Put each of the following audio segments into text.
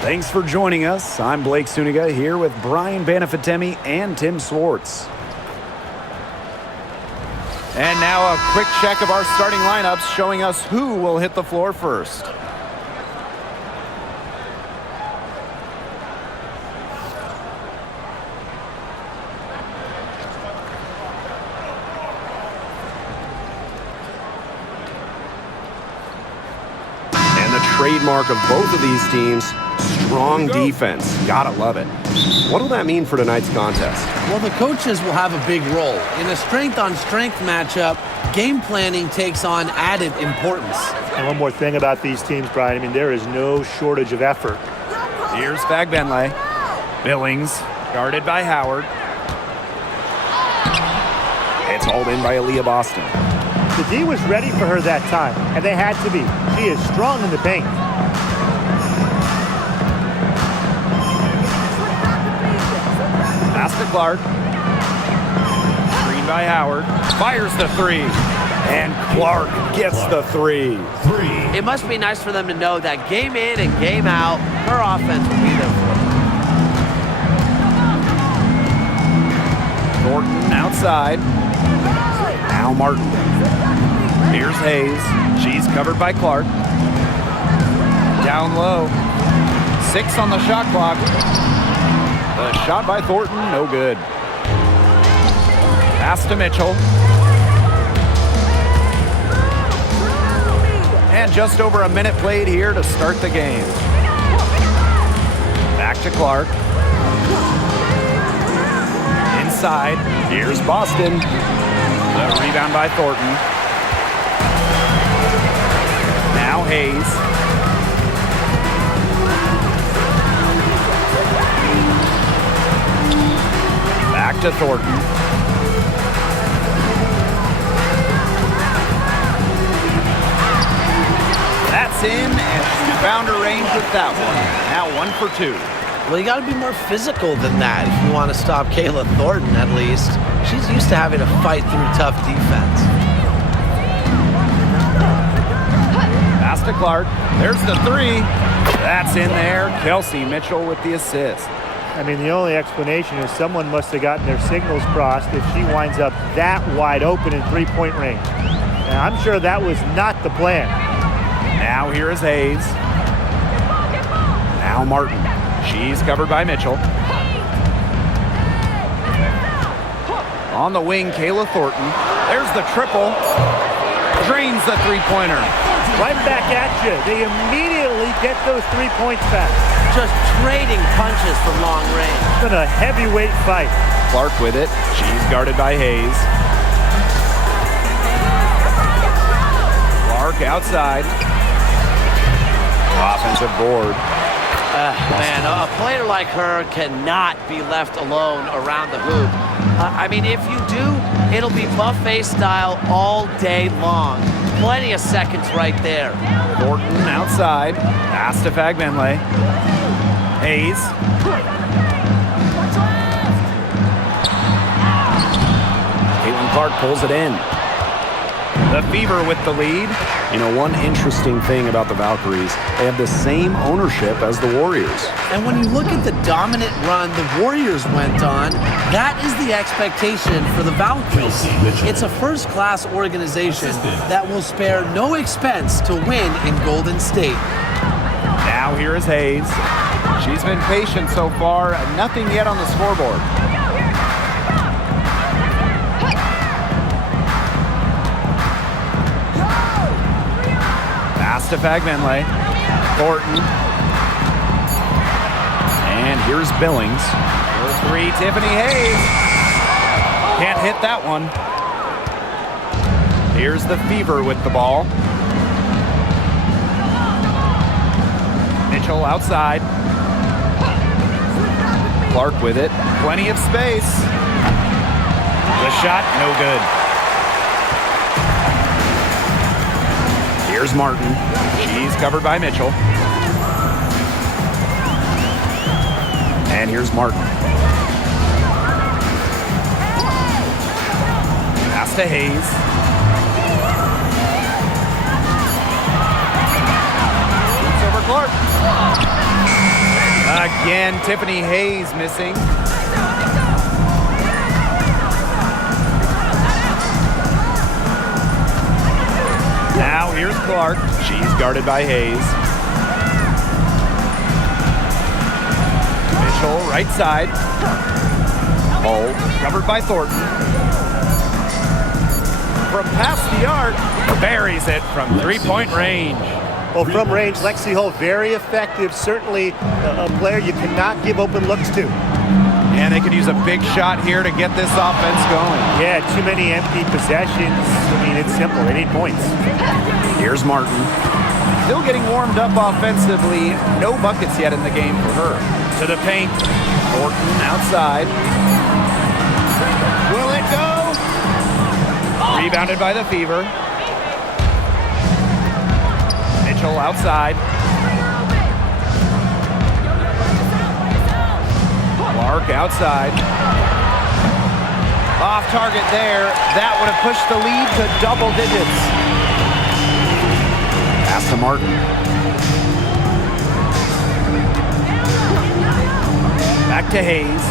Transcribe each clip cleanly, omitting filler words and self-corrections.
Thanks for joining us. I'm Blake Suniga here with Brian Banafitemi and Tim Swartz. And now a quick check of our starting lineups showing us who will hit the floor first. And the trademark of both of these teams, strong defense. Gotta love it. What will that mean for tonight's contest? Well, the coaches will have a big role. In a strength-on-strength matchup, game planning takes on added importance. And one more thing about these teams, Brian. I mean, there is no shortage of effort. Here's Fagbenle. Billings, guarded by Howard. It's hauled in by Aaliyah Boston. The D was ready for her that time, and they had to be. She is strong in the paint. Pass to Clark. Screen by Howard. Fires the three. And Clark gets the three. It must be nice for them to know that game in and game out, her offense will be there for them. Thornton outside. Now Martin. Here's Hayes. She's covered by Clark. Down low. 6 on the shot clock. The shot by Thornton, no good. Pass to Mitchell. And just over a minute played here to start the game. Back to Clark. Inside. Here's Boston. The rebound by Thornton. Now Hayes. Back to Thornton. That's in, and she found her range with that one. Now 1 for 2. Well, you got to be more physical than that if you want to stop Kayla Thornton, at least. She's used to having to fight through tough defense. Pass to Clark. There's the three. That's in there. Kelsey Mitchell with the assist. I mean, the only explanation is someone must have gotten their signals crossed if she winds up that wide open in three-point range. And I'm sure that was not the plan. Now here is Hayes. Now Martin. She's covered by Mitchell. On the wing, Kayla Thornton. There's the triple. Drains the three-pointer. Right back at you. They immediately get those 3 points back. Just trading punches from long range. It's been a heavyweight fight. Clark with it. She's guarded by Hayes. Clark outside. Offensive board. Man, a player like her cannot be left alone around the hoop. I mean, if you do, it'll be buffet style all day long. Plenty of seconds right there. Thornton outside. Pass to Fagbenle. Hayes. Clark pulls it in. The Fever with the lead. You know, one interesting thing about the Valkyries, they have the same ownership as the Warriors. And when you look at the dominant run the Warriors went on, that is the expectation for the Valkyries. It's a first-class organization that will spare no expense to win in Golden State. Now here is Hayes. She's been patient so far. Nothing yet on the scoreboard. Pass to Fagbenle. Thornton. And here's Billings. For three, Tiffany Hayes. Can't hit that one. Here's the Fever with the ball. Mitchell outside. Clark with it. Plenty of space. The shot, no good. Here's Martin. She's covered by Mitchell. And here's Martin. Pass to Hayes. Shoots over Clark. Again, Tiffany Hayes missing. Now here's Clark. She's guarded by Hayes. Mitchell, right side. Hull, covered by Thornton. From past the arc, buries it from three-point range. Well, from range, Lexi Hull, very effective. Certainly a player you cannot give open looks to. And they could use a big shot here to get this offense going. Yeah, too many empty possessions. I mean, it's simple. They need points. Here's Martin. Still getting warmed up offensively. No buckets yet in the game for her. To the paint. Thornton outside. Will it go? Rebounded by the Fever. Mitchell outside. Clark outside. Off target there. That would have pushed the lead to double digits. Pass to Martin. Back to Hayes.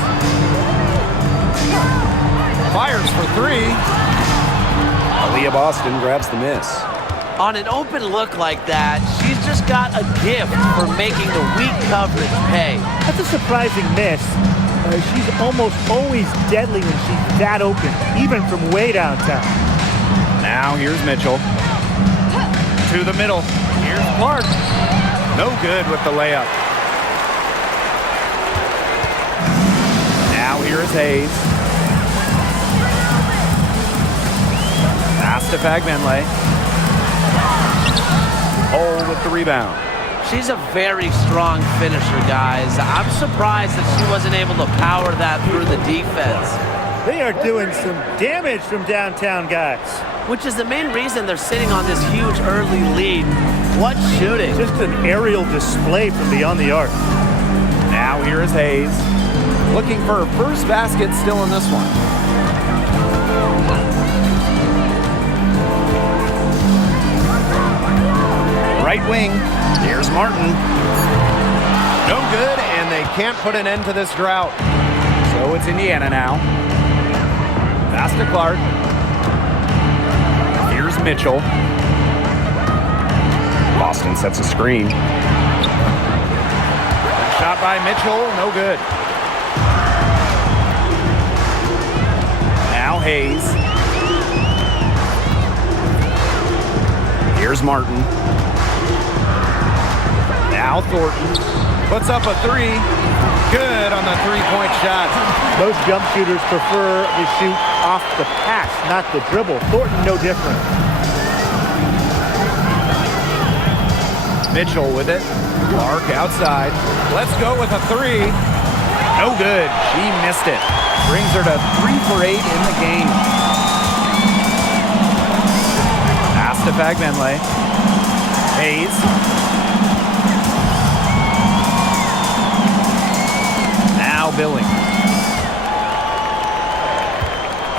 Fires for three. Aaliyah Boston grabs the miss. On an open look like that, she's just got a gift for making the weak coverage pay. That's a surprising miss. She's almost always deadly when she's that open, even from way downtown. Now here's Mitchell. To the middle. Here's Clark. No good with the layup. Now here is Hayes. Pass to Fagmenle. Hole with the rebound. She's a very strong finisher, guys. I'm surprised that she wasn't able to power that through the defense. They are doing some damage from downtown, guys. Which is the main reason they're sitting on this huge early lead. What shooting? Just an aerial display from beyond the arc. Now here is Hayes. Looking for her first basket still in this one. Right wing. Here's Martin. No good, and they can't put an end to this drought. So it's Indiana now. Pass to Clark. Here's Mitchell. Boston sets a screen. Shot by Mitchell, no good. Now Hayes. Here's Martin. Now Thornton puts up a three. Good on the three-point shot. Most jump shooters prefer to shoot off the pass, not the dribble. Thornton, no different. Mitchell with it. Clark outside. Let's go with a three. No good. She missed it. Brings her to 3 for 8 in the game. Pass to Fagmenle. Hayes. Now Billing.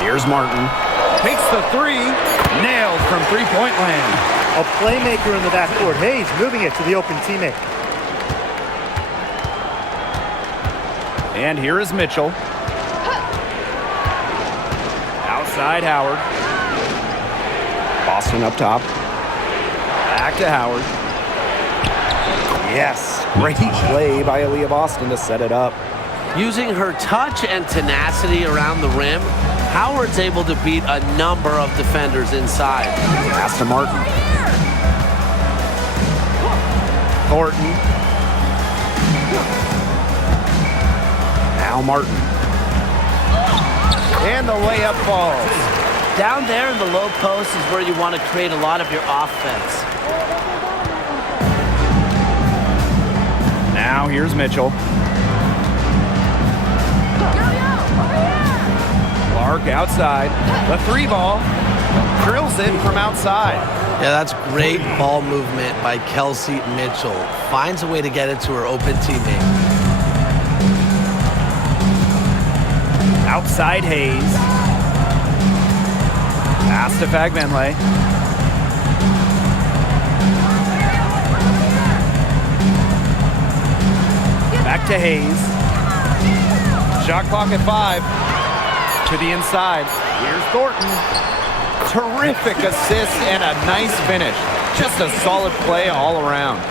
Here's Martin. Takes the three. Nailed from three-point land. A playmaker in the backcourt. Hayes moving it to the open teammate. And here is Mitchell. Outside Howard. Boston up top. Back to Howard. Yes, great play by Aaliyah Boston to set it up. Using her touch and tenacity around the rim, Howard's able to beat a number of defenders inside. Pass to Martin. Thornton. Now Martin. And the layup falls. Down there in the low post is where you want to create a lot of your offense. Now here's Mitchell. Clark outside. The three ball. Drills in from outside. Yeah, that's great ball movement by Kelsey Mitchell. Finds a way to get it to her open teammate. Outside Hayes. Pass to Fagmenle. Back to Hayes. Shot clock at 5. To the inside. Here's Thornton. Terrific assist and a nice finish. Just a solid play all around.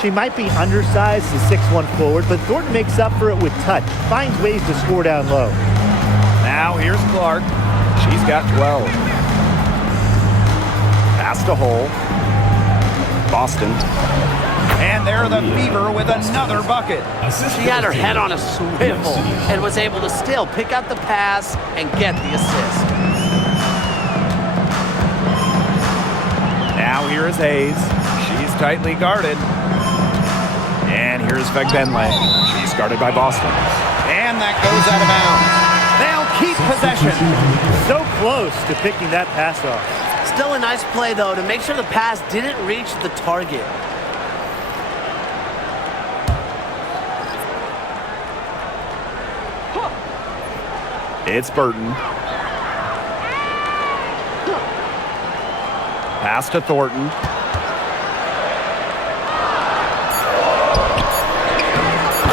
She might be undersized as a 6'1 forward, but Thornton makes up for it with touch. Finds ways to score down low. Now here's Clark. She's got 12. Pass to Hole. Boston. And there the Fever with another bucket. She had her head on a swivel and was able to still pick out the pass and get the assist. Now here is Hayes. She's tightly guarded. And here's Fegbenle. She's guarded by Boston. And that goes out of bounds. They'll keep possession. So close to picking that pass off. Still a nice play, though, to make sure the pass didn't reach the target. It's Burton. Pass to Thornton.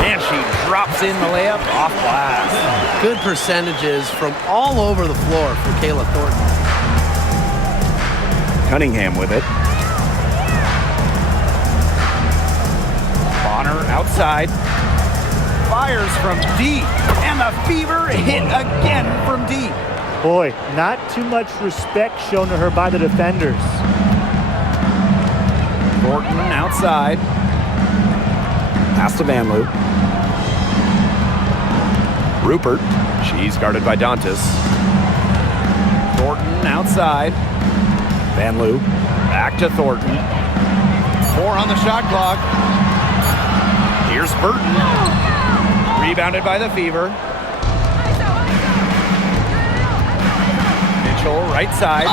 And she drops in the layup off glass. Good percentages from all over the floor for Kayla Thornton. Cunningham with it. Bonner outside. Fires from deep. And the Fever hit again from deep. Boy, not too much respect shown to her by the defenders. Thornton outside. Pass to Vanloo. Rupert. She's guarded by Dantas. Thornton outside. Vanloo. Back to Thornton. 4 on the shot clock. Here's Burton. Rebounded by the Fever. Mitchell, right side.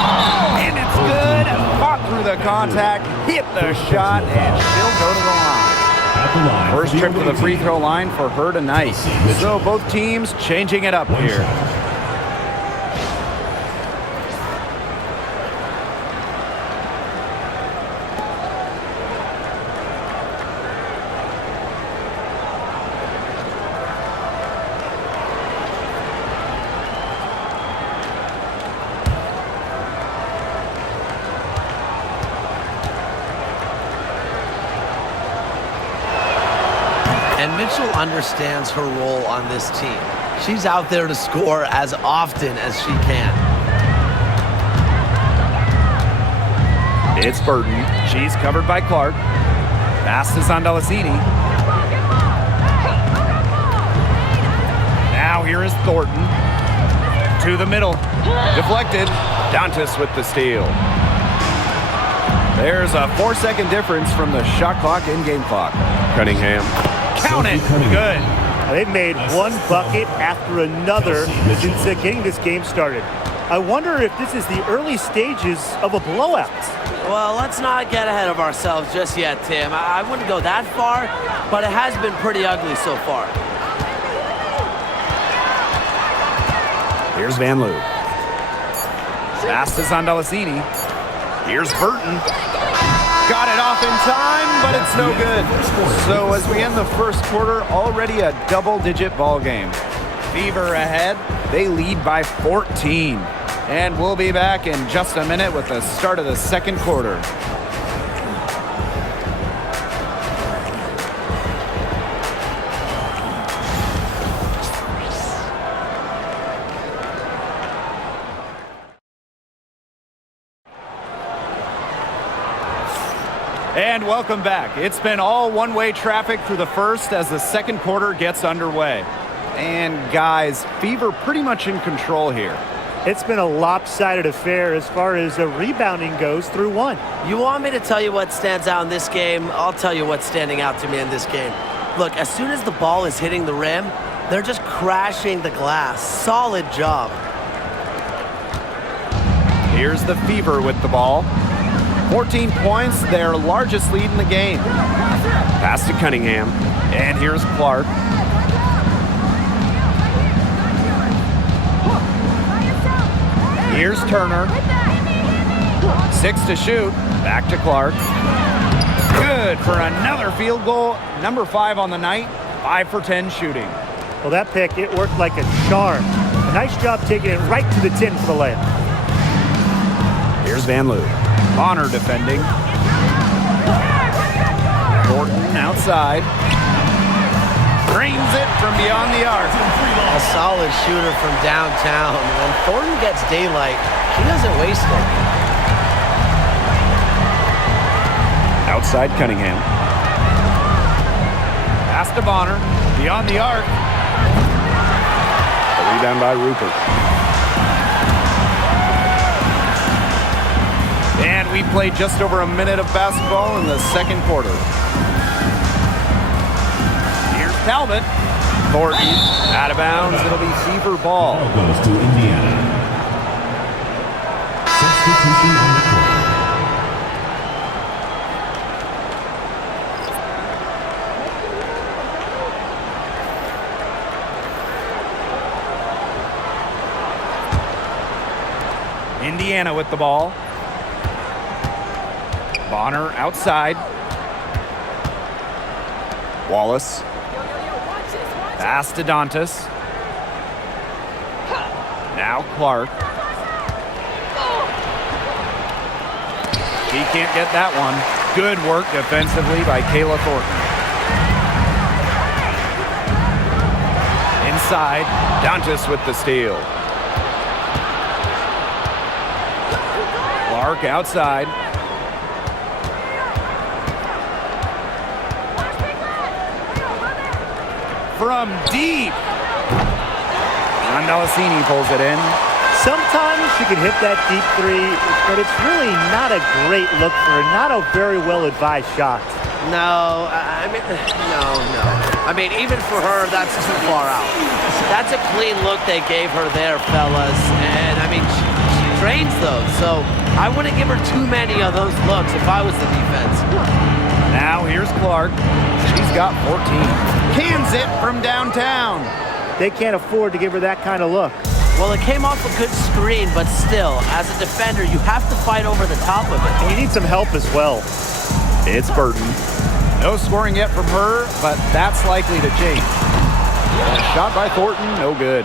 And it's good. Fought through the contact, hit the shot, and she'll go to the line. First trip to the free throw line for her tonight. So both teams changing it up here. And Mitchell understands her role on this team. She's out there to score as often as she can. It's Burton. She's covered by Clark. Pass is on Delasini. Now here is Thornton. To the middle. Deflected. Dantas with the steal. There's a 4-second difference from the shot clock and game clock. Cunningham. Count it. Good. They've made one bucket after another since getting this game started. I wonder if this is the early stages of a blowout. Well, let's not get ahead of ourselves just yet, Tim. I wouldn't go that far, but it has been pretty ugly so far. Here's Vanloo. Pass is on Delasini. Here's Burton. Got it off in time, but it's no good. So as we end the first quarter, already a double-digit ball game. Fever ahead. They lead by 14. And we'll be back in just a minute with the start of the second quarter. And welcome back. It's been all one-way traffic through the first as the second quarter gets underway. And guys, Fever pretty much in control here. It's been a lopsided affair as far as rebounding goes through one. You want me to tell you what stands out in this game? I'll tell you what's standing out to me in this game. Look, as soon as the ball is hitting the rim, they're just crashing the glass. Solid job. Here's the Fever with the ball. 14 points, their largest lead in the game. Pass to Cunningham. And here's Clark. Here's Turner. 6 to shoot. Back to Clark. Good for another field goal. Number 5 on the night. 5 for 10 shooting. Well, that pick, it worked like a charm. A nice job taking it right to the tin for the layup. Here's Van Loo. Bonner defending. Thornton outside. Drains it from beyond the arc. A solid shooter from downtown. When Thornton gets daylight, he doesn't waste it. Outside Cunningham. Pass to Bonner. Beyond the arc. A rebound by Rupert. And we played just over a minute of basketball in the second quarter. Here's Talbot. Thornton out of bounds. It'll be Fever ball. Goes to Indiana. Substitution on the court. Indiana with the ball. Bonner outside. Wallace. Pass to Dantas. Now Clark. He can't get that one. Good work defensively by Kayla Thornton. Inside, Dantas with the steal. Clark outside. From deep. Rondalacini pulls it in. Sometimes she can hit that deep three, but it's really not a great look for her. Not a very well-advised shot. No, I mean, even for her, that's too far out. That's a clean look they gave her there, fellas. And, I mean, she trains those, so I wouldn't give her too many of those looks if I was the defense. Now here's Clark. She's got 14. Cans it from downtown. They can't afford to give her that kind of look. Well, it came off a good screen, but still, as a defender, you have to fight over the top of it. And you need some help as well. It's Burton. No scoring yet from her, but that's likely to change. Shot by Thornton, no good.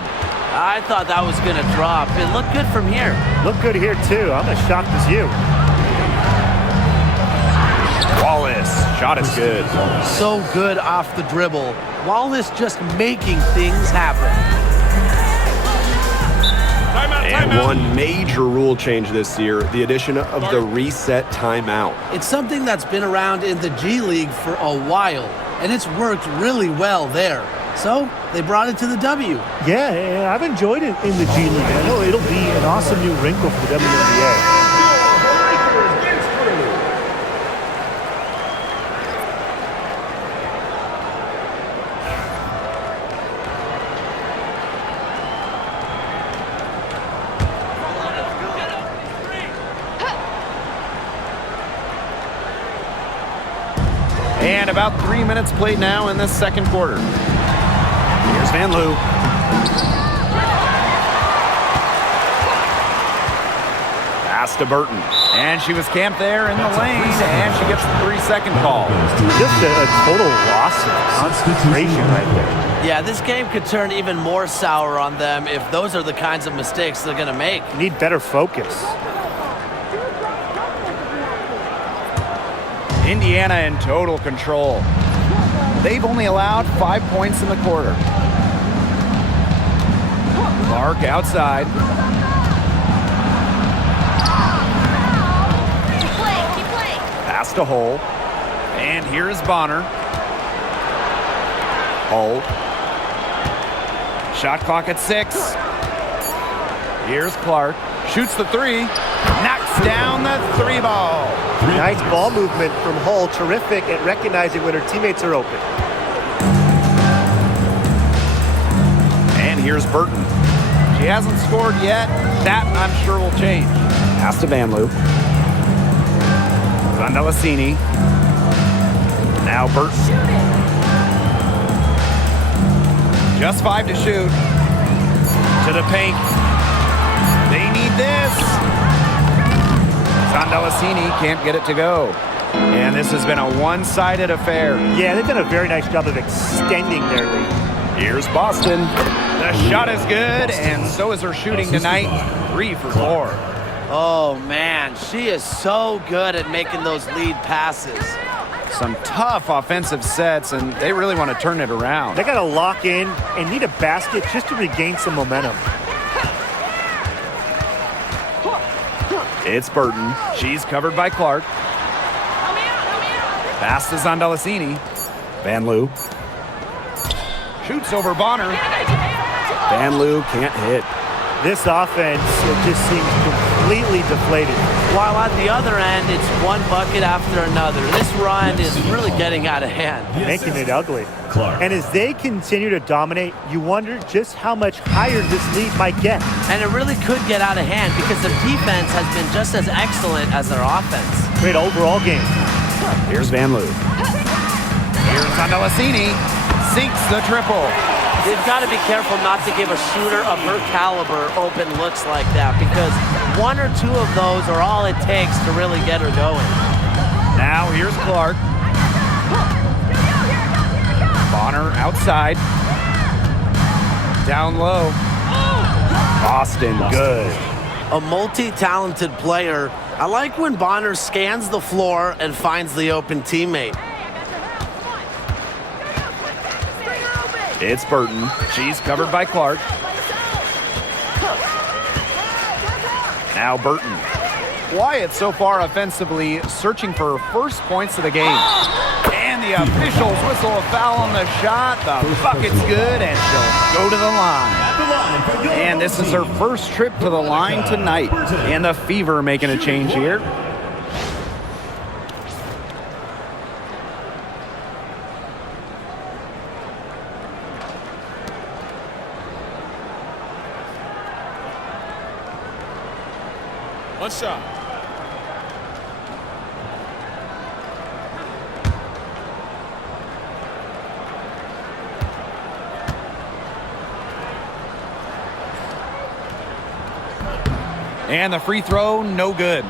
I thought that was going to drop. It looked good from here. Look good here, too. I'm as shocked as you. Wallace, shot is good. So good off the dribble. Wallace just making things happen. And one major rule change this year, the addition of the reset timeout. It's something that's been around in the G League for a while, and it's worked really well there. So they brought it to the W. Yeah, I've enjoyed it in the G League. I know it'll be an awesome new wrinkle for the WNBA. And about 3 minutes played now in this second quarter. Here's Van Loo. Pass to Burton. And she was camped there in the lane, and she gets the 3-second call. Just a total loss of concentration right there. Yeah, this game could turn even more sour on them if those are the kinds of mistakes they're going to make. You need better focus. Indiana in total control. They've only allowed 5 points in the quarter. Clark outside. Keep playing. Pass to Hull. And here's Bonner. Hull. Shot clock at 6. Here's Clark. Shoots the 3. Knocks down the 3 ball. Nice ball movement from Hull. Terrific at recognizing when her teammates are open. And here's Burton. She hasn't scored yet. That, I'm sure, will change. Pass to Van Loo. Rondalacini. Now Burton. Just 5 to shoot. To the paint. They need this. Rondalacini can't get it to go. And this has been a one-sided affair. Yeah, they've done a very nice job of extending their lead. Here's Boston. The shot is good, and so is her shooting tonight. 3 for 4. Oh, man, she is so good at making those lead passes. Some tough offensive sets, and they really want to turn it around. They got to lock in and need a basket just to regain some momentum. It's Burton. She's covered by Clark. Pass is on Delasini. Van Loo. Shoots over Bonner. Van Loo can't hit. This offense, it just seems completely deflated. While on the other end, it's one bucket after another. This run is really getting out of hand. Making it ugly. Clark. And as they continue to dominate, you wonder just how much higher this lead might get. And it really could get out of hand because their defense has been just as excellent as their offense. Great overall game. Here's Van Loo. Here's on Delasini. Sinks the triple. They've got to be careful not to give a shooter of her caliber open looks like that because 1 or 2 of those are all it takes to really get her going. Now here's Clark. Bonner outside. Down low. Boston, good. A multi-talented player. I like when Bonner scans the floor and finds the open teammate. It's Burton. She's covered by Clark. Now Burton. Wyatt so far offensively searching for her first points of the game. And the officials whistle a foul on the shot. The bucket's good, and she'll go to the line. And this is her first trip to the line tonight. And the Fever making a change here. One shot. And the free throw, no good.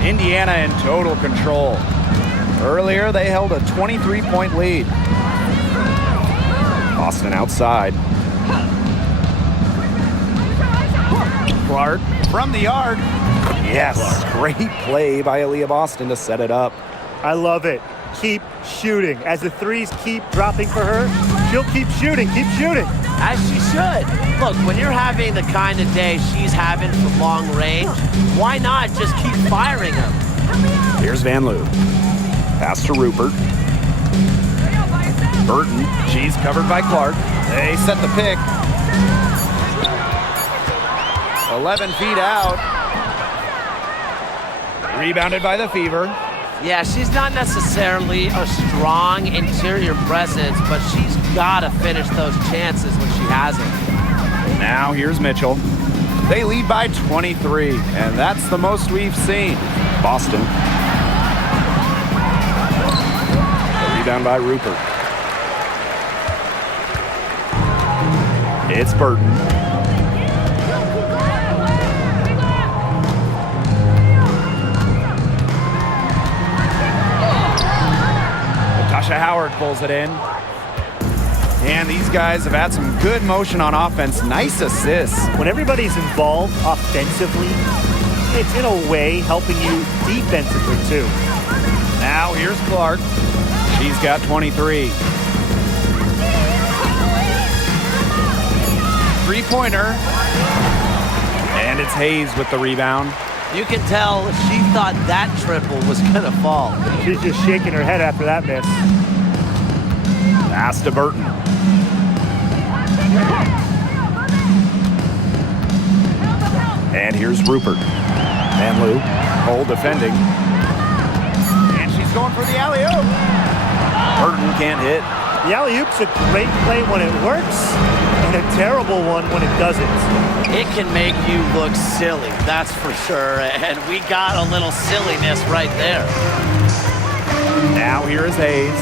Indiana in total control. Earlier, they held a 23-point lead. Boston outside. Clark from the yard. Yes, great play by Aaliyah Boston to set it up. I love it. Keep shooting. As the threes keep dropping for her, she'll keep shooting, keep shooting. As she should. Look, when you're having the kind of day she's having from long range, why not just keep firing them? Here's Van Loo. Pass to Rupert. Burton, she's covered by Clark. They set the pick. 11 feet out. Rebounded by the Fever. Yeah, she's not necessarily a strong interior presence, but she's got to finish those chances when she has it. Now here's Mitchell. They lead by 23, and that's the most we've seen. Boston. A rebound by Rupert. It's Burton. Natasha Howard pulls it in. And these guys have had some good motion on offense. Nice assists. When everybody's involved offensively, it's in a way helping you defensively too. Now here's Clark. She's got 23. Three-pointer. And it's Hayes with the rebound. You can tell she thought that triple was going to fall. She's just shaking her head after that miss. Pass to Burton. And here's Rupert. Van Loo. Hole defending. And she's going for the alley-oop. Burton can't hit. The alley-oop's a great play when it works, and a terrible one when it doesn't. It can make you look silly, that's for sure. And we got a little silliness right there. Now here is Hayes.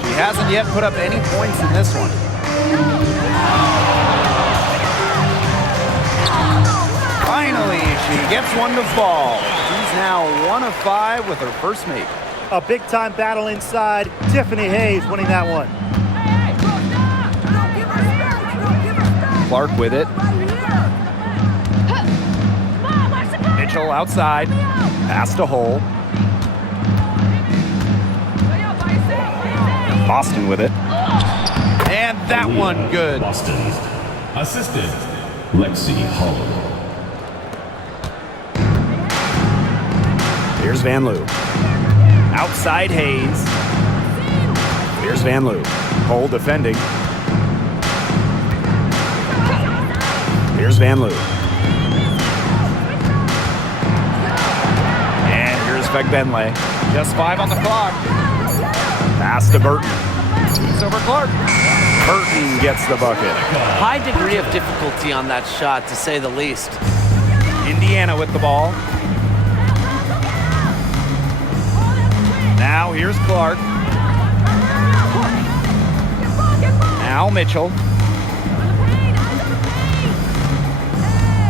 She hasn't yet put up any points in this one. Finally, she gets one to fall. She's now 1 of 5 with her first make. A big-time battle inside. Tiffany Hayes winning that one. Clark with it. Mitchell outside. Pass to Hole. Boston with it. And that one good. Boston. Assistant, Lexi Hull. Here's Van Loo. Outside Hayes. Here's Van Loo. Hole defending. Here's Van Loo. And here's Fegbenle. Just 5 on the clock. Pass to Burton. It's over Clark. Burton gets the bucket. High degree of difficulty on that shot, to say the least. Indiana with the ball. Now here's Clark. Now Mitchell.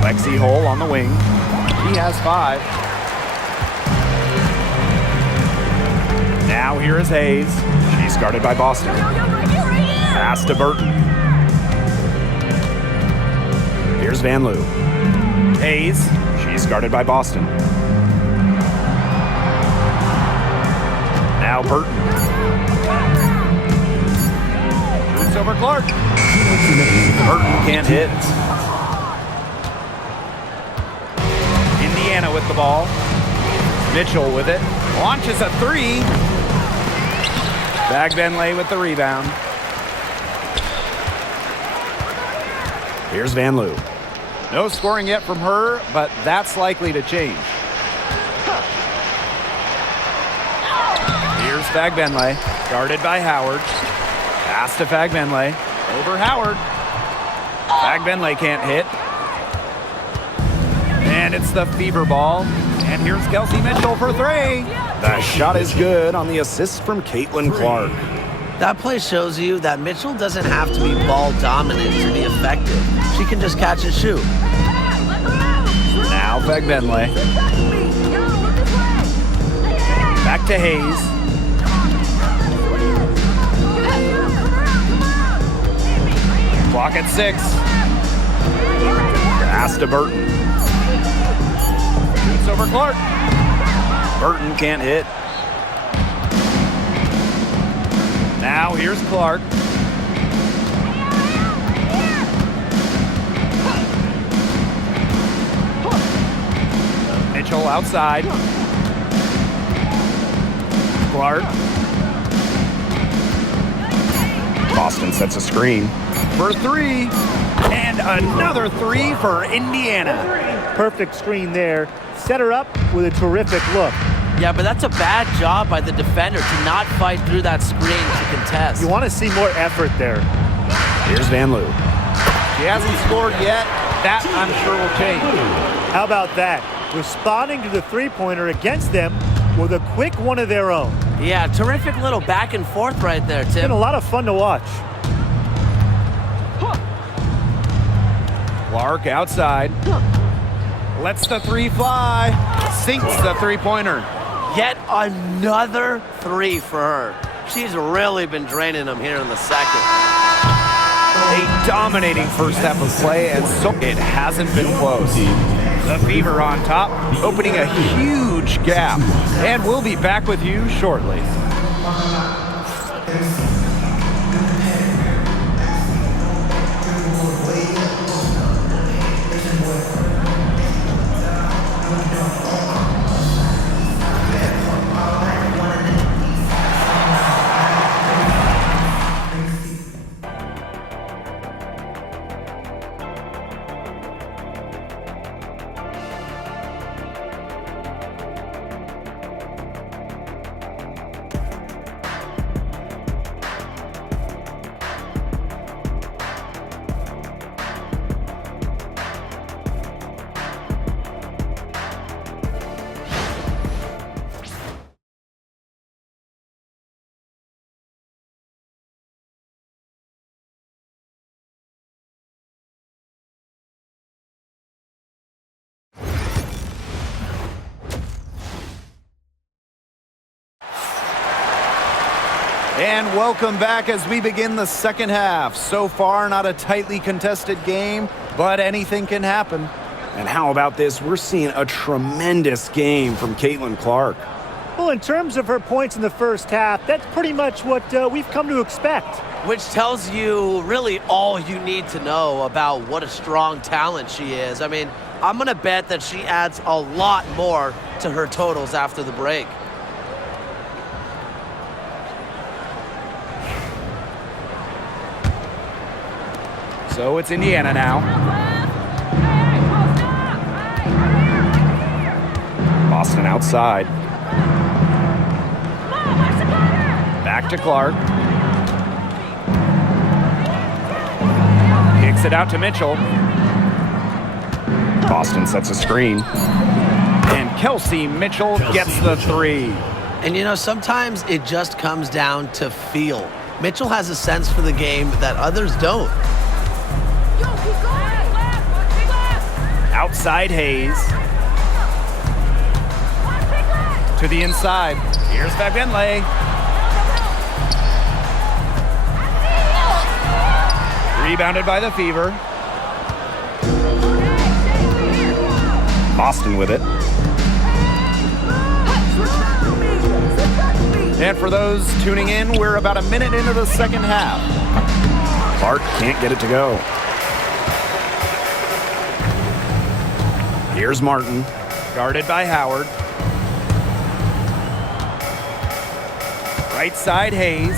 Lexi Hole on the wing. He has 5. Now here is Hayes. She's guarded by Boston. Pass to Burton. Here's Van Loo. Hayes. She's guarded by Boston. Now Burton. Shoots over Clark. Burton can't hit. Indiana with the ball. Mitchell with it. Launches a 3. Fegbenle with the rebound. Here's Van Loo. No scoring yet from her, but that's likely to change. Here's Fegbenle, guarded by Howard. Pass to Fegbenle, over Howard. Fegbenle can't hit. And it's the fever ball. And here's Kelsey Mitchell for 3. The shot is good on the assist from CaitlinClark. That play shows you that Mitchell doesn't have to be ball dominant to be effective. She can just catch and shoot. Now Fegbenle. Back to Hayes. Clock at 6. Pass to Burton. Shoots over Clark. Burton can't hit. Now here's Clark. Mitchell outside. Clark. Boston sets a screen. For 3. And another 3 for Indiana. Perfect screen there. Set her up with a terrific look. Yeah, but that's a bad job by the defender to not fight through that screen to contest. You want to see more effort there. Here's Van Loo. She hasn't scored yet. That, I'm sure, will change. How about that? Responding to the three-pointer against them with a quick one of their own. Yeah, terrific little back and forth right there, It's been Tim. a lot of fun to watch. Clark outside. Lets the 3 fly. Sinks the three-pointer. Yet another 3 for her. She's really been draining them here in the second. A dominating first half of play, and so it hasn't been close. The Fever on top, opening a huge gap. And we'll be back with you shortly. And welcome back as we begin the second half. So far, not a tightly contested game, but anything can happen. And how about this? We're seeing a tremendous game from CaitlinClark. Well, in terms of her points in the first half, that's pretty much what we've come to expect. Which tells you really all you need to know about what a strong talent she is. I mean, I'm going to bet that she adds a lot more to her totals after the break. So it's Indiana now. Boston outside. Back to Clark. Kicks it out to Mitchell. Boston sets a screen. And Kelsey Mitchell gets the three. And you know, sometimes it just comes down to feel. Mitchell has a sense for the game that others don't. Outside Hayes. To the inside. Here's Vagenley. Rebounded by the Fever. Boston with it. And for those tuning in, we're about a minute into the second half. Clark can't get it to go. Here's Martin. Guarded by Howard. Right side Hayes.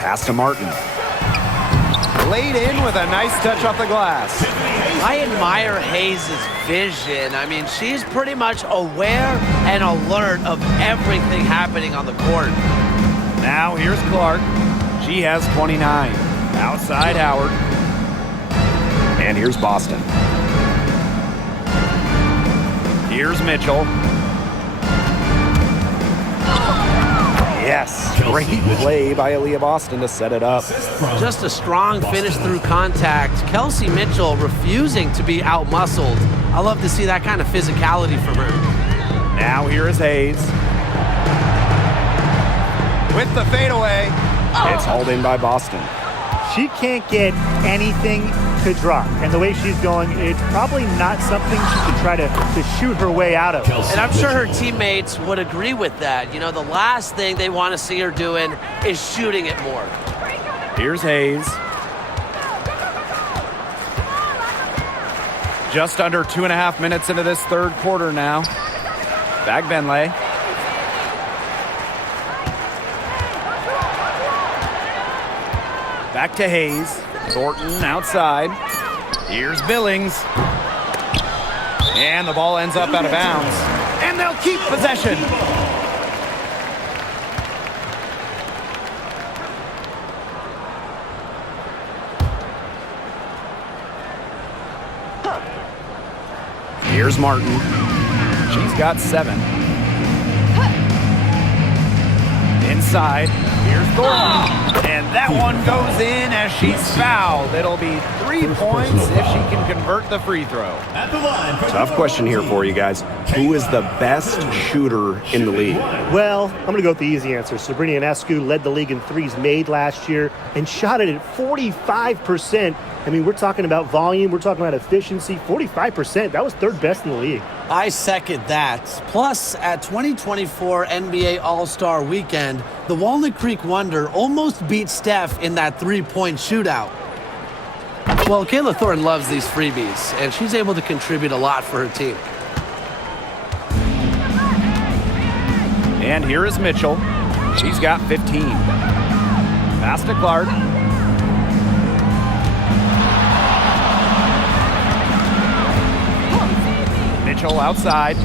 Pass to Martin. Laid in with a nice touch off the glass. I admire Hayes' vision. I mean, she's pretty much aware and alert of everything happening on the court. Now here's Clark. She has 29. Outside Howard. And here's Boston. Here's Mitchell. Yes, great play by Aaliyah Boston to set it up. Just a strong finish through contact. Kelsey Mitchell refusing to be out-muscled. I love to see that kind of physicality from her. Now here is Hayes. With the fadeaway. It's hauled in by Boston. She can't get anything to drop. And the way she's going, it's probably not something she can try to shoot her way out of. And I'm sure her teammates would agree with that. You know, the last thing they want to see her doing is shooting it more. Here's Hayes. Just under 2.5 minutes into this third quarter now. Vagenley. Back to Hayes. Thornton outside. Here's Billings. And the ball ends up out of bounds. And they'll keep possession. Here's Martin. She's got 7. Inside. Here's Thornton. And that one goes in as she's fouled. It'll be 3 points if she can convert the free throw. Tough question here for you guys. Who is the best shooter in the league? Well, I'm going to go with the easy answer. Sabrina Ionescu led the league in threes made last year and shot it at 45%. I mean, we're talking about volume. We're talking about efficiency. 45%. That was third best in the league. I second that. Plus, at 2024 NBA All-Star Weekend, the Walnut Creek Wonder almost beat Steph in that three-point shootout. Well, Kayla Thornton loves these freebies, and she's able to contribute a lot for her team. And here is Mitchell. She's got 15. Pass to Clark. Mitchell outside.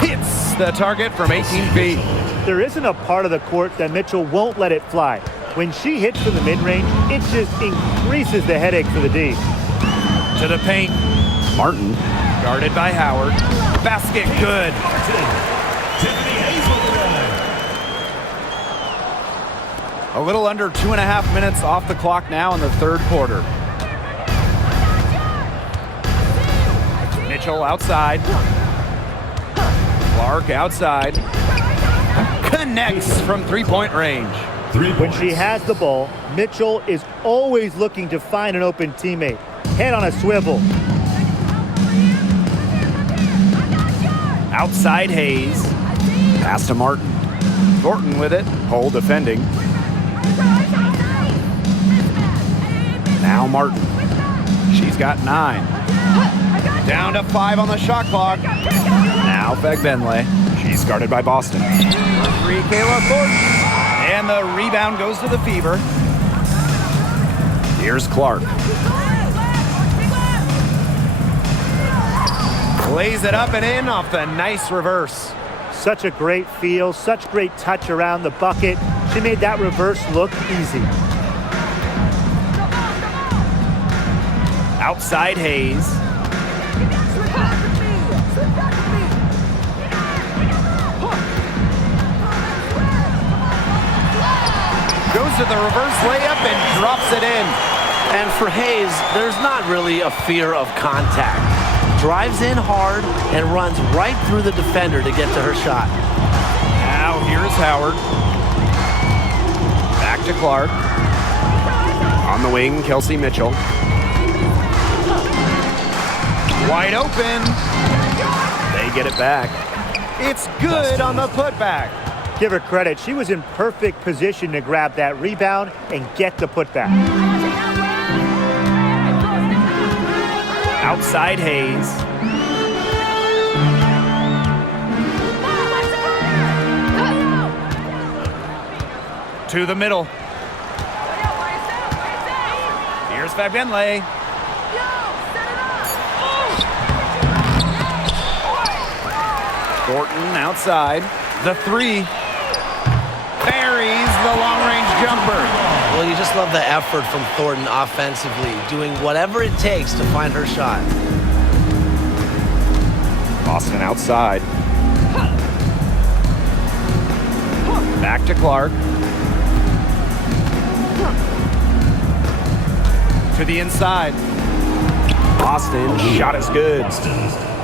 Hits the target from 18 feet. There isn't a part of the court that Mitchell won't let it fly. When she hits from the mid-range, it just increases the headache for the D. To the paint. Martin. Guarded by Howard. Basket good. A little under 2.5 minutes off the clock now in the third quarter. Mitchell outside. Clark outside. Connects from three-point range. 3 When points. she has the ball, Mitchell is always looking to find an open teammate. Head on a swivel. Outside Hayes. Pass to Martin. Thornton with it. Hole defending. Now Martin. She's got 9. Down to 5 on the shot clock. Now Fegbenle. She's guarded by Boston. 3, Kayla Thornton. And the rebound goes to the Fever. Here's Clark. Lays it up and in off the nice reverse. Such a great feel, such great touch around the bucket. She made that reverse look easy. Outside Hayes. Goes to the reverse layup and drops it in. And for Hayes, there's not really a fear of contact. Drives in hard and runs right through the defender to get to her shot. Now here's Howard. Back to Clark. On the wing, Kelsey Mitchell. Wide open. They get it back. It's good on the putback. Give her credit. She was in perfect position to grab that rebound and get the putback. Outside Hayes. To the middle. Here's Fagbenle. Thornton outside. The 3. Buries the long-range jumper. Well, you just love the effort from Thornton offensively, doing whatever it takes to find her shot. Boston outside. Back to Clark. To the inside. Boston, shot is good.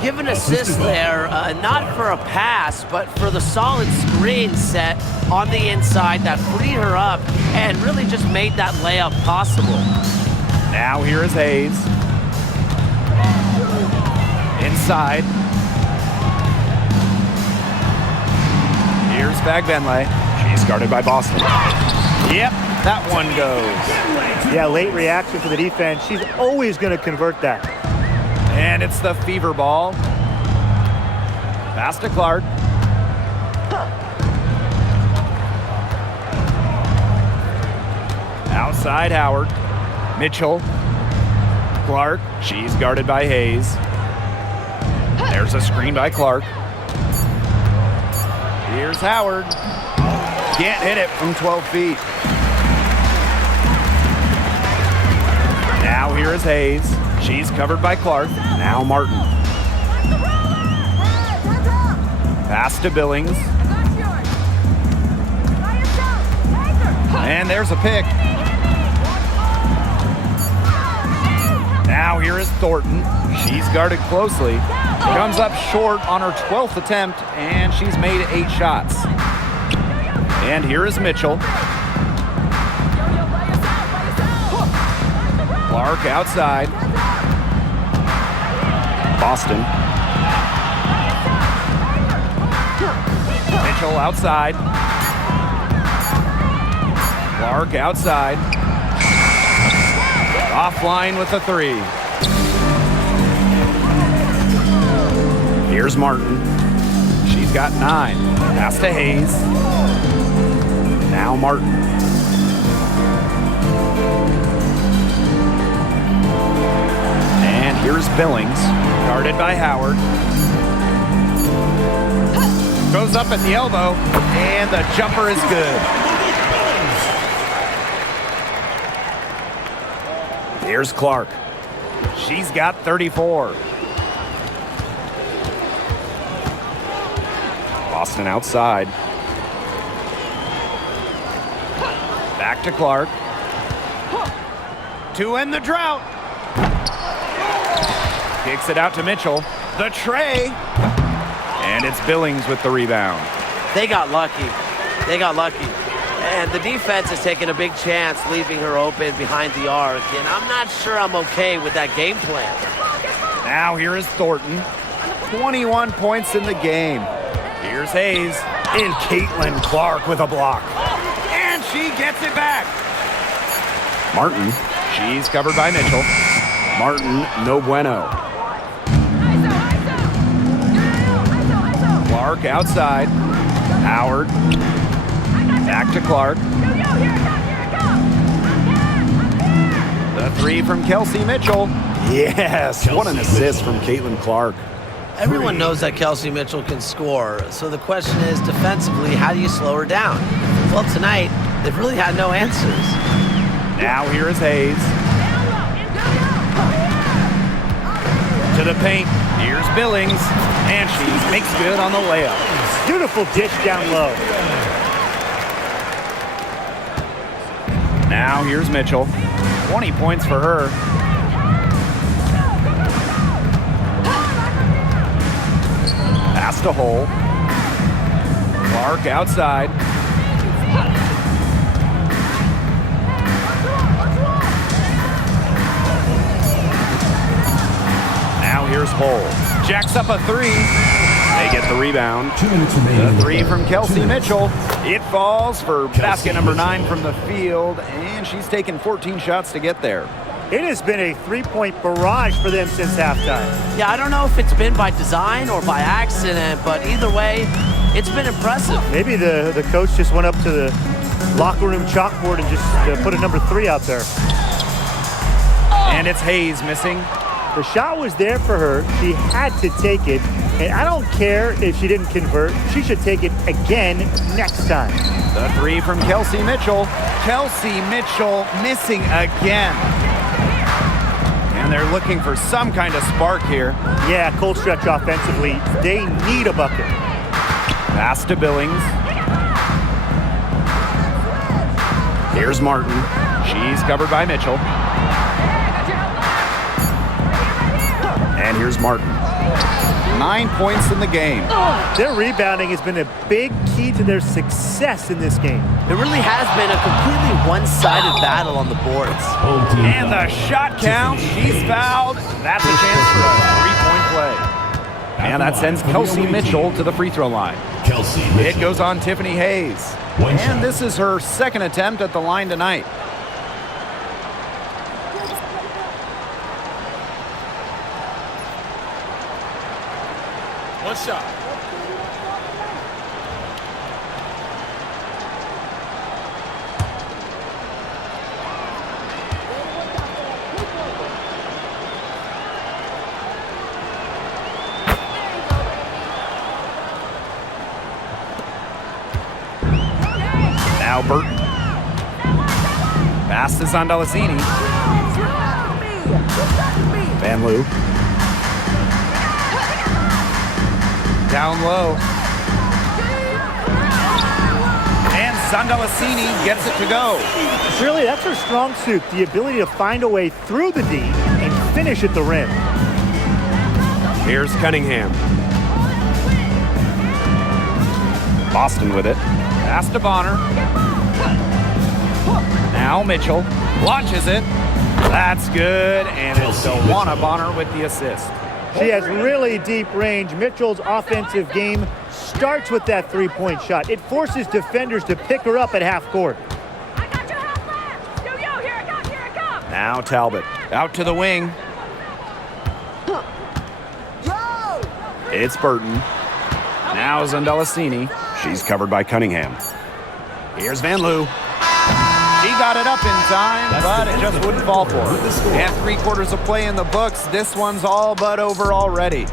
Give an assist there, not for a pass, but for the solid screen set on the inside that freed her up and really just made that layup possible. Now here is Hayes. Inside. Here's Fagbenle. She's guarded by Boston. Yep, that one goes. Yeah, late reaction for the defense. She's always going to convert that. And it's the Fever ball. Pass to Clark. Outside Howard. Mitchell. Clark. She's guarded by Hayes. There's a screen by Clark. Here's Howard. Can't hit it from 12 feet. Now here is Hayes. She's covered by Clark. Now Martin. Pass to Billings. And there's a pick. Now here is Thornton. She's guarded closely. Comes up short on her 12th attempt, and she's made 8 shots. And here is Mitchell. Clark outside. Boston. Mitchell outside. Clark outside. Offline with the 3. Here's Martin. She's got 9. Pass to Hayes. Now Martin. And here's Billings, guarded by Howard. Goes up at the elbow, and the jumper is good. Here's Clark. She's got 34. Boston outside. Back to Clark. To end the drought. Kicks it out to Mitchell. The tray. And it's Billings with the rebound. They got lucky. They got lucky. And the defense is taking a big chance leaving her open behind the arc, and I'm not sure I'm okay with that game plan. Now here is Thornton. 21 points in the game. Here's Hayes. And CaitlinClark with a block. And she gets it back. Martin. She's covered by Mitchell. Martin, no bueno. Clark outside. Howard. Back to Clark. The three from Kelsey Mitchell. Yes, what an assist from CaitlinClark. Everyone knows that Kelsey Mitchell can score, so the question is, defensively, how do you slow her down? Well, tonight, they've really had no answers. Now here is Hayes. To the paint. Here's Billings. And she makes good on the layup. Beautiful dish down low. Now here's Mitchell. 20 points for her. Pass to Hole. Clark outside. Now here's Hole. Jacks up a three. They get the rebound. 2 minutes remaining. The three from Kelsey Mitchell. It falls for basket number 9 from the field, and she's taken 14 shots to get there. It has been a three-point barrage for them since halftime. Yeah, I don't know if it's been by design or by accident, but either way, it's been impressive. Maybe the coach just went up to the locker room chalkboard and just put a number 3 out there. And it's Hayes missing. The shot was there for her. She had to take it. And I don't care if she didn't convert. She should take it again next time. The three from Kelsey Mitchell. Kelsey Mitchell missing again. And they're looking for some kind of spark here. Yeah, cold stretch offensively. They need a bucket. Pass to Billings. Here's Martin. She's covered by Mitchell. And here's Martin. 9 points in the game. Their rebounding has been a big key to their success in this game. It really has been a completely one-sided battle on the boards. And the shot count. She's fouled. That's a chance for a three-point play. And that sends Kelsey Mitchell to the free throw line. Kelsey It Mitchell. goes on Tiffany Hayes. One shot. And this is her second attempt at the line tonight. One shot. Now Burton. Pass is on Delasini. Van Loo. Down low. And Sandalasini gets it to go. Really, that's her strong suit, the ability to find a way through the D and finish at the rim. Here's Cunningham. Boston with it. Pass to Bonner. Now Mitchell launches it. That's good, and it's Dewana Bonner with the assist. She has really deep range. Mitchell's offensive game starts with that three-point shot. It forces defenders to pick her up at half court. Now Talbot out to the wing. It's Burton. Now Zandalasini. She's covered by Cunningham. Here's Van Loo. She got it up in time, but it just wouldn't fall for her. And 3/4 of play in the books. This one's all but over already.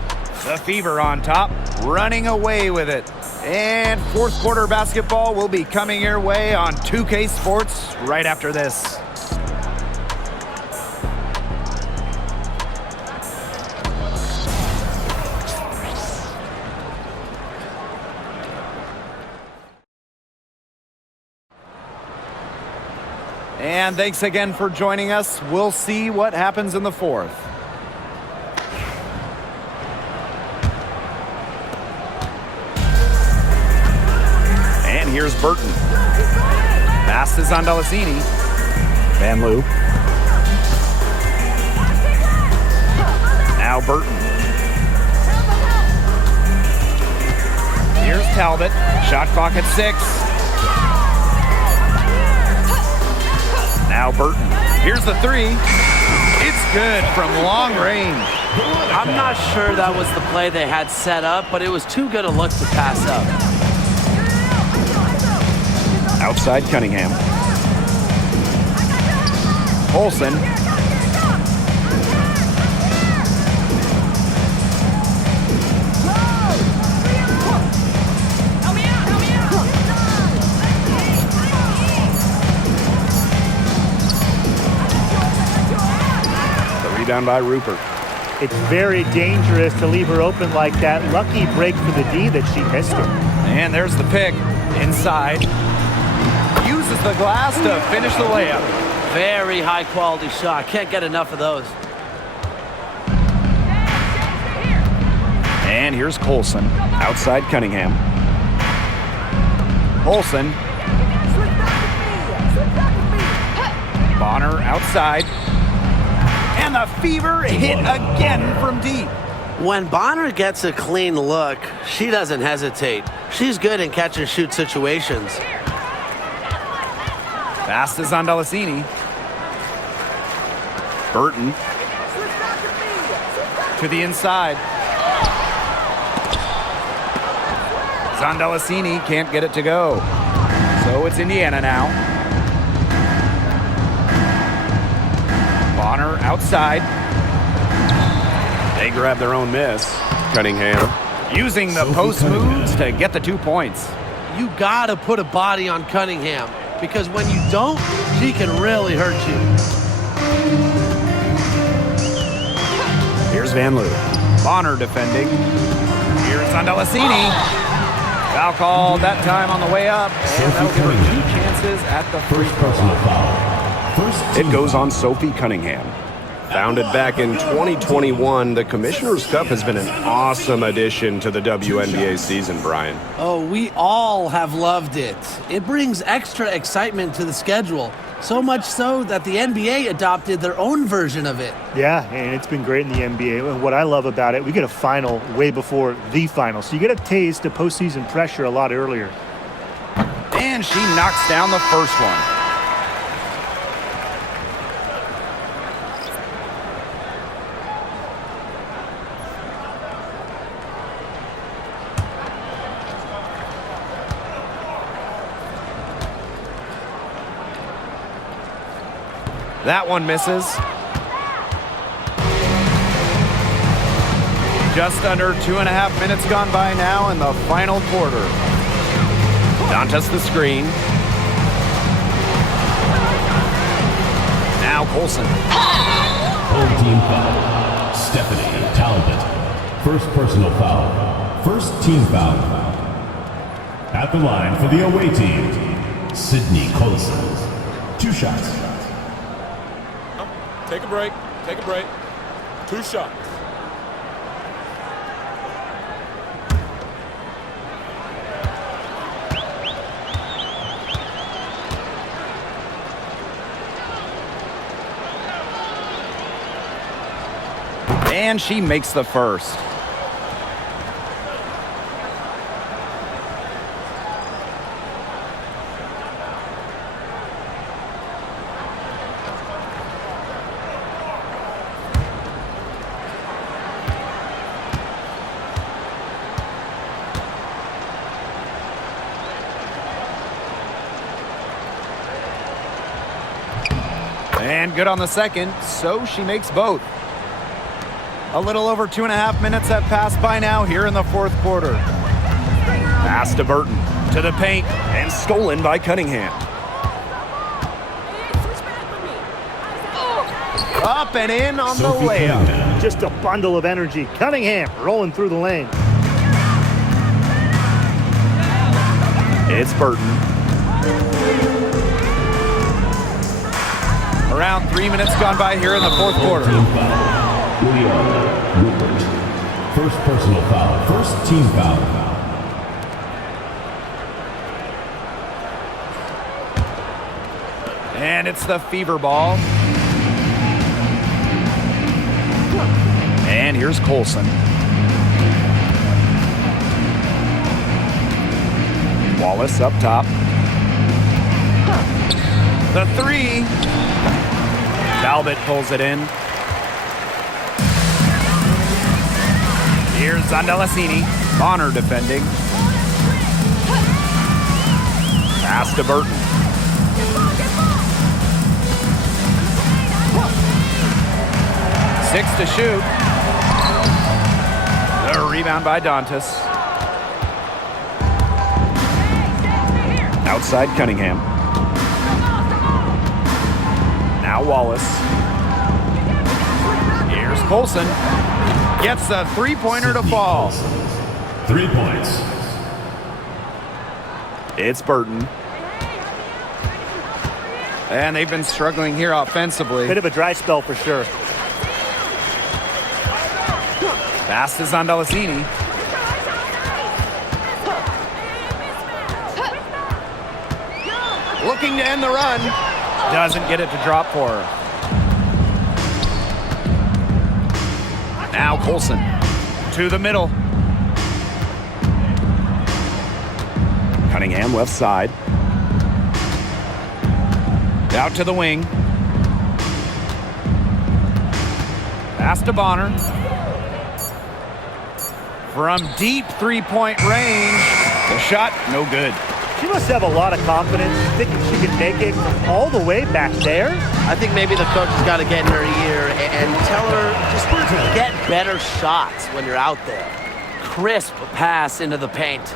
The Fever on top, running away with it. And fourth quarter basketball will be coming your way on 2K Sports right after this. And thanks again for joining us. We'll see what happens in the fourth. And here here's Burton. Pass is on Delasini. Van Loo. Now Burton. Here's Talbot. Shot clock at 6. Now Burton. Here's the 3. It's good from long range. I'm not sure that was the play they had set up, but it was too good a look to pass up. Outside Cunningham. Olsen. The rebound by Rupert. It's very dangerous to leave her open like that. Lucky break for the D that she missed it. And there's the pick. Inside. Uses the glass to finish the layup. Very high quality shot. Can't get enough of those. And here's Colson. Outside Cunningham. Olsen. Bonner outside. And the fever hit again from deep. When Bonner gets a clean look, she doesn't hesitate. She's good in catch and shoot situations. Pass is on Delasini. Burton. To the inside. Zondelasini can't get it to go. So it's Indiana now. Bonner outside. They grab their own miss. Cunningham using the post moves to get the 2 points. You gotta put a body on Cunningham, because when you don't, she can really hurt you. Here's Van Loo. Bonner defending. Here's Zondelasini. Foul called that time on the way up, and that'll give her 2 chances at the free throw line. It goes on Sophie Cunningham. Founded back in 2021, the Commissioner's Cup has been an awesome addition to the WNBA season, Brian. Oh, we all have loved it. It brings extra excitement to the schedule, so much so that the NBA adopted their own version of it. Yeah, and it's been great in the NBA. And what I love about it, we get a final way before the final, so you get a taste of postseason pressure a lot earlier. And she knocks down the first one. That one misses. Just under 2.5 minutes gone by now in the final quarter. Dantas the screen. Now Colson. Home team foul. Stephanie Talbot. First personal foul. First team foul. At the line for the away team, Sydney Colson. 2 shots. Take a break. Take a break. 2 shots. And she makes the first. And good on the second, so she makes both. A little over 2.5 minutes have passed by now here in the fourth quarter. Pass to Burton, to the paint, and stolen by Cunningham. Up and in on the layup. Just a bundle of energy. Cunningham rolling through the lane. It's Burton. Around 3 minutes gone by here in the fourth quarter. Rupert. First personal foul. First team foul. And it's the fever ball. And here's Colson. Wallace up top. The three. Talbot pulls it in. Here's Zondelacini. Bonner defending. Pass to Burton. Six to shoot. The rebound by Dantas. Outside Cunningham. Now Wallace. Here's Colson. Gets the three-pointer to fall. 3 points. It's Burton. And they've been struggling here offensively. Bit of a dry spell for sure. Pass to Zondelacini. Looking to end the run. Doesn't get it to drop for her. Now Colson to the middle. Cunningham left side. Out to the wing. Pass to Bonner. From deep three-point range. The shot, no good. She must have a lot of confidence, thinking she can make it from all the way back there. I think maybe the coach has got to get in her ear and tell her just to get better shots when you're out there. Crisp pass into the paint.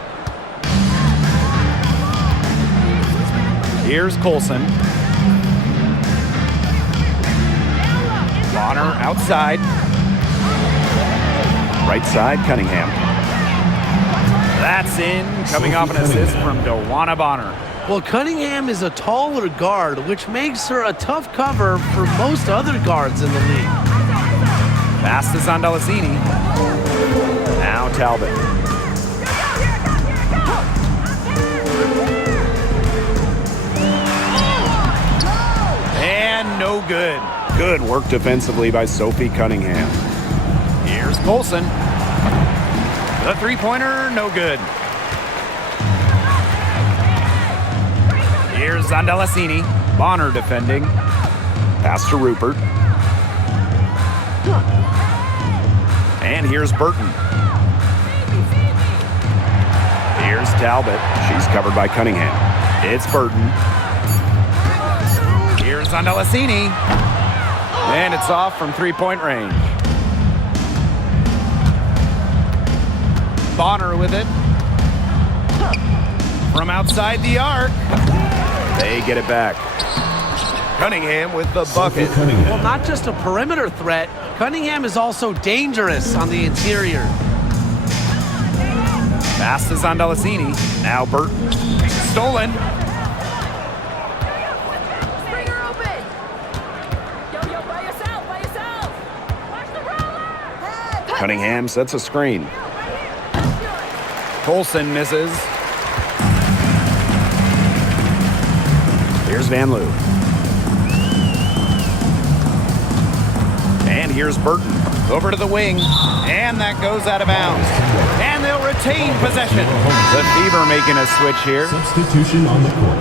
Here's Colson. Bonner outside. Right side, Cunningham. That's in, coming off an assist from Dewana Bonner. Well, Cunningham is a taller guard, which makes her a tough cover for most other guards in the league. Pass to Zondelacini. Now Talbot. And no good. Good work defensively by Sophie Cunningham. Here's Colson. The three-pointer, no good. Here's Zondelacini. Bonner defending. Pass to Rupert. And here's Burton. Here's Talbot. She's covered by Cunningham. It's Burton. Here's Zondelacini. And it's off from three-point range. Bonner with it. From outside the arc. They get it back. Cunningham with the bucket. Well, not just a perimeter threat, Cunningham is also dangerous on the interior. Pass to Zondelacini. Now Burton. Stolen. Cunningham sets a screen. Colson misses. Here's Van Loo. And here's Burton. Over to the wing. And that goes out of bounds. And they'll retain possession. The Fever making a switch here. Substitution on the court.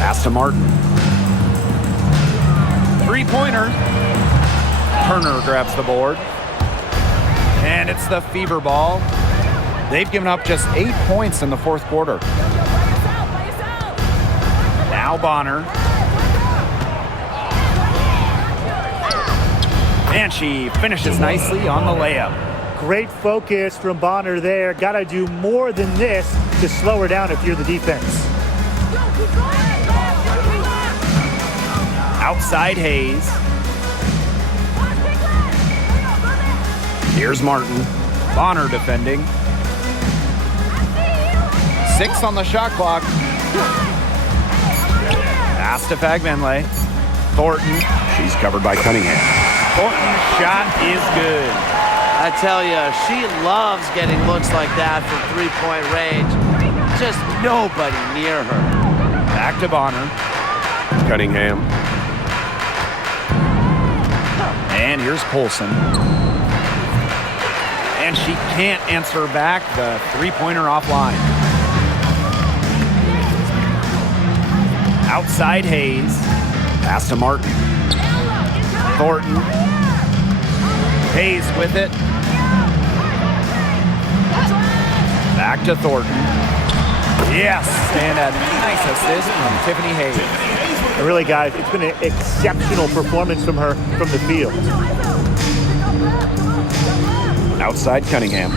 Pass to Martin. Three-pointer. Turner grabs the board. And it's the Fever ball. They've given up just 8 points in the fourth quarter. Now Bonner. And she finishes nicely on the layup. Great focus from Bonner there. Got to do more than this to slow her down if you're the defense. Outside Hayes. Here's Martin. Bonner defending. 6 on the shot clock. Pass to Fagbenle. Thornton. She's covered by Cunningham. Thornton's shot is good. I tell you, she loves getting looks like that from three-point range. Just nobody near her. Back to Bonner. Cunningham. And here's Colson. And she can't answer back the three-pointer offline. Outside Hayes. Pass to Martin. Thornton. Hayes with it. Back to Thornton. Yes, and a nice assist from Tiffany Hayes. And really, guys, it's been an exceptional performance from her from the field. Outside Cunningham.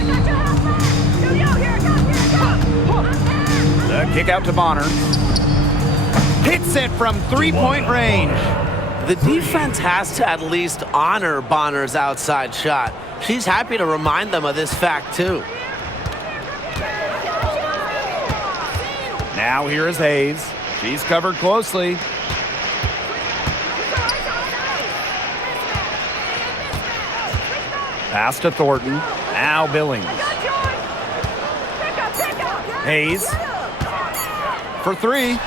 The kick out to Bonner. Hits it from three-point range. The defense has to at least honor Bonner's outside shot. She's happy to remind them of this fact, too. Now here is Hayes. She's covered closely. Pass to Thornton. Now Billings. Hayes. For 3.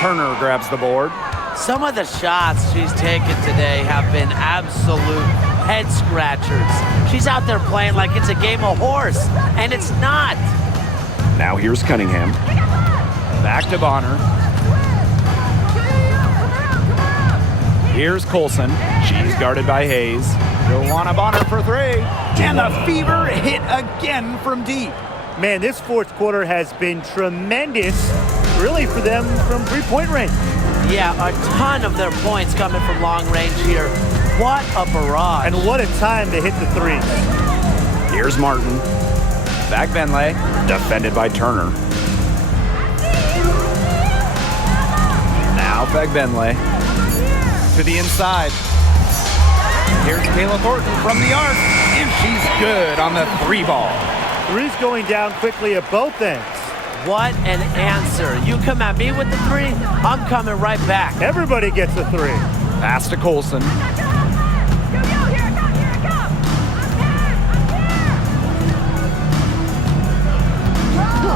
Turner grabs the board. Some of the shots she's taken today have been absolute head scratchers. She's out there playing like it's a game of horse, and it's not. Now here's Cunningham. Back to Bonner. Here's Colson. She's guarded by Hayes. Joanna Bonner for 3. And the Fever hit again from deep. Man, this fourth quarter has been tremendous, really, for them from three-point range. Yeah, a ton of their points coming from long range here. What a barrage. And what a time to hit the threes. Here's Martin. Fagbenle. Defended by Turner. Now Fagbenle. To the inside. Here's Kayla Thornton from the arc. And she's good on the 3 ball. Threes going down quickly at both ends. What an answer. You come at me with the 3, I'm coming right back. Everybody gets a 3. Pass to Colson.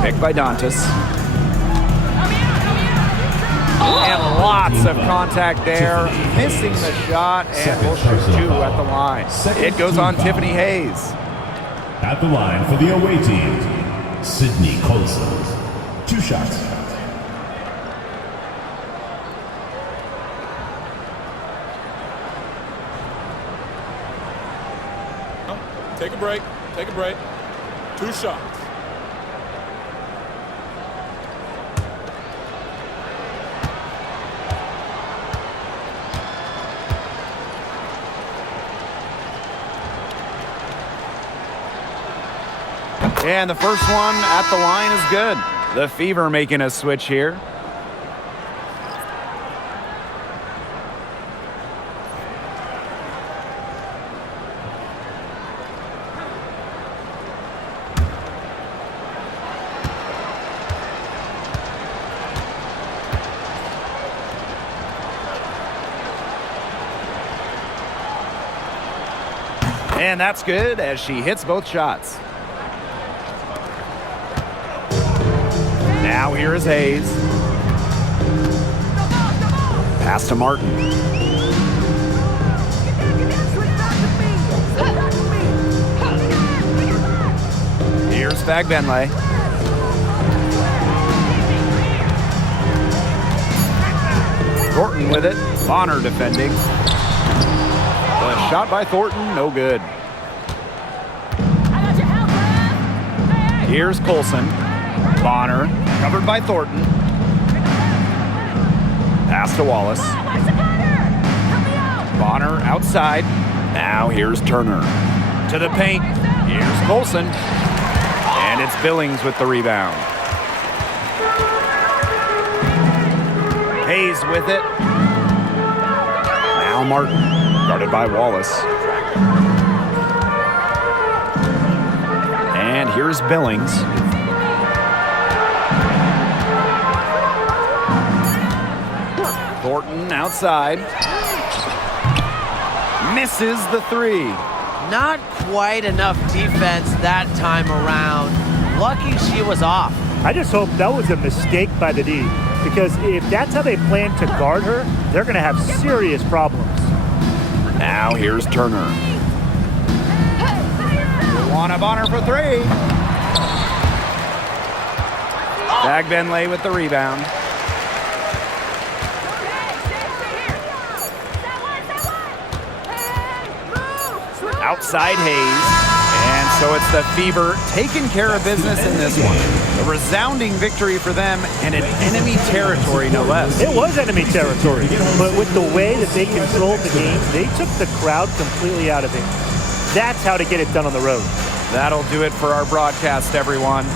Picked by Dantas. And lots of contact there. Missing the shot, and we'll shoot 2 at the line. It goes on Tiffany Hayes. At the line for the away team, Sydney Colson. 2 shots. Take a break. Take a break. 2 shots. And the first one at the line is good. The Fever making a switch here. And that's good as she hits both shots. Now here is Hayes. Pass to Martin. Here's Fagbenle. Thornton with it. Bonner defending. The shot by Thornton, no good. Here's Colson. Bonner, covered by Thornton. Pass to Wallace. Bonner outside. Now here's Turner. To the paint. Here's Colson. And it's Billings with the rebound. Hayes with it. Now Martin, guarded by Wallace. And here's Billings. Morton outside. Misses the three. Not quite enough defense that time around. Lucky she was off. I just hope that was a mistake by the D, because if that's how they plan to guard her, they're going to have serious problems. Now here's Turner. One up on her for three. Agbenlay with the rebound. Outside Hayes. And so it's the Fever taking care of business in this one. A resounding victory for them and an enemy territory, no less. It was enemy territory, but with the way that they controlled the game, they took the crowd completely out of it. That's how to get it done on the road. That'll do it for our broadcast, everyone.